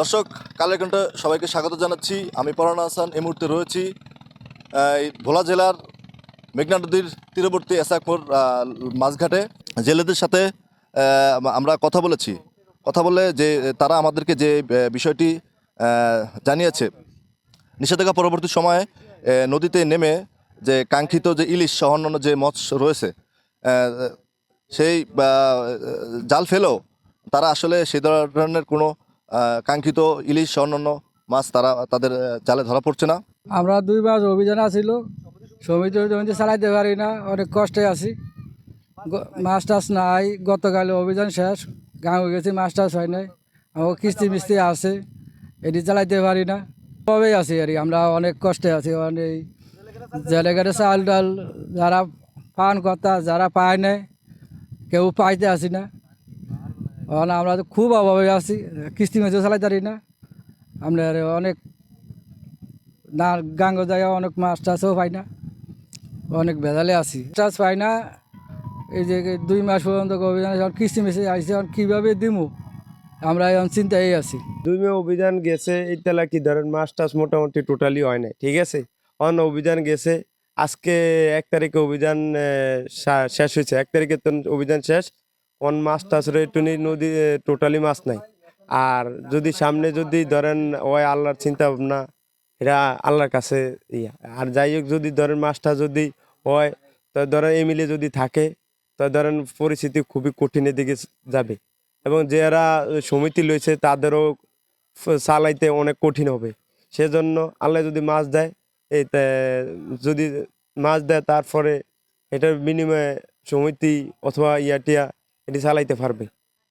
দর্শক, কালের কণ্ঠে সবাইকে স্বাগত জানাচ্ছি। আমি পরানা হাসান এই মুহূর্তে রয়েছি এই ভোলা জেলার মেঘনা নদীর তীরবর্তী এসাকপুর মাছঘাটে। জেলেদের সাথে আমরা কথা বলে যে তারা আমাদেরকে যে বিষয়টি জানিয়েছে, নিষেধাজ্ঞা পরবর্তী সময়ে নদীতে নেমে যে কাঙ্ক্ষিত যে ইলিশ সহ অন্যান্য যে মাছ রয়েছে সেই জাল ফেলেও তারা আসলে সেই ধরনের কোনো কাঙ্ক্ষিত ইলিশ অন্যান্য মাছ তাদের জালে ধরা পড়ছে না। আমরা 2 মাস অভিযান আসিল, সমিতি জমিতে চালাইতে পারি না, অনেক কষ্টে আছি। মাছ টাছ নাই, গতকাল অভিযান শেষ, গাঁও গেছি, মাছ টাছ হয় নাই, আমার কিস্তি মিস্তি আছে, এটি চালাইতে পারি না, তবেই আছি আর আমরা অনেক কষ্টে আছি। অনেক জেলেঘাটে চাল ডাল যারা পান কথা যারা পায় নাই, কেউ পাইতে আসি না। আমরা তো খুব অভাবে আছি, কিস্তি মেঝে চালাইতে পারি না। আমরা অনেক না গাঙ্গ জায়গা অনেক মাছ টাছও পাই না, অনেক ভেজালে আছি, টাছ পাই না। এই যে 2 মাস পর্যন্ত অভিযান কিস্তি মিস্তি আইসি, এখন কীভাবে দিমু আমরা এখন চিন্তায় আছি। 2 মে অভিযান গেছে, এই তেলা কি ধরেন মাছ টাছ মোটামুটি টোটালি হয় নাই, ঠিক আছে। অন অভিযান গেছে, আজকে 1 তারিখে অভিযান শেষ হয়েছে, 1 তারিখে তো অভিযান শেষ। অন মাছ টাছ রেটুনি নদী টোটালি মাছ নাই। আর যদি সামনে যদি ধরেন ওই আল্লাহর চিন্তা ভাবনা, এটা আল্লাহর কাছে ইয়া। আর যাই হোক, যদি ধরেন মাছটা যদি হয়, তো ধরেন এমিলে যদি থাকে, তো ধরেন পরিস্থিতি খুবই কঠিনের দিকে যাবে। এবং যারা সমিতি লইছে তাদেরও চালাইতে অনেক কঠিন হবে। সেজন্য আল্লাহ যদি মাছ দেয়, যদি মাছ দেয়, তারপরে এটার বিনিময়ে সমিতি অথবা ইয়াটিয়া এটি চালাইতে পারবে।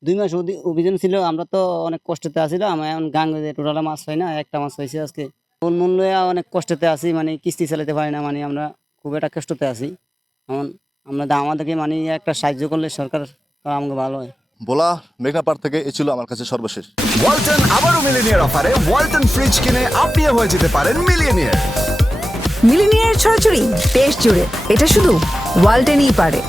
2 মাস অভিযান ছিল, আমরা তো অনেক কষ্টতে আছিলাম। এখন গাঙ্গে টোটাল মাছ হয় না, একটা মাছ হয়েছে আজকে। মূল মূল্য অনেক কষ্টতে আছি, মানে কিস্তি চালাতে পারি না, মানে আমরা খুব একটা কষ্টতে আছি। এখন আমাদেরকে মানে একটা সাহায্য করলে সরকার, আমাকে ভালো হয়। ভোলা মেঘনা পাড় থেকে এ ছিল আমার কাছে সর্বশেষ। ওয়ালটন আবারও মিলিনিয়ার অফারে ওয়ালটন ফ্রিজ কিনে আপনিও হয়ে যেতে পারেন মিলিয়নিয়ার। মিলিনিয়ার ছড়াছড়ি দেশ জুড়ে, এটা শুধু ওয়ালটেনই পারে।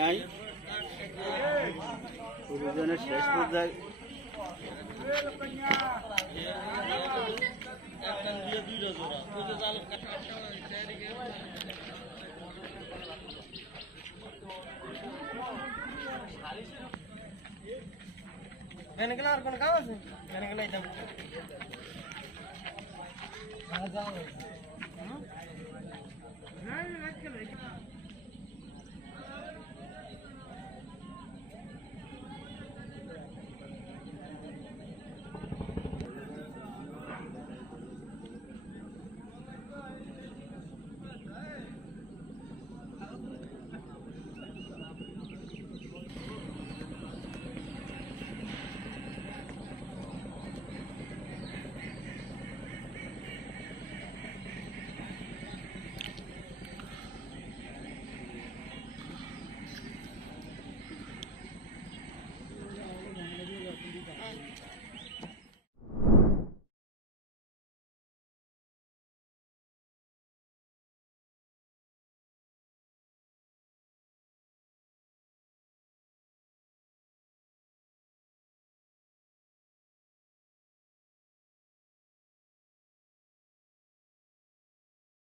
নাই শেষ পর্যায়ে আর কোন কাম আছে?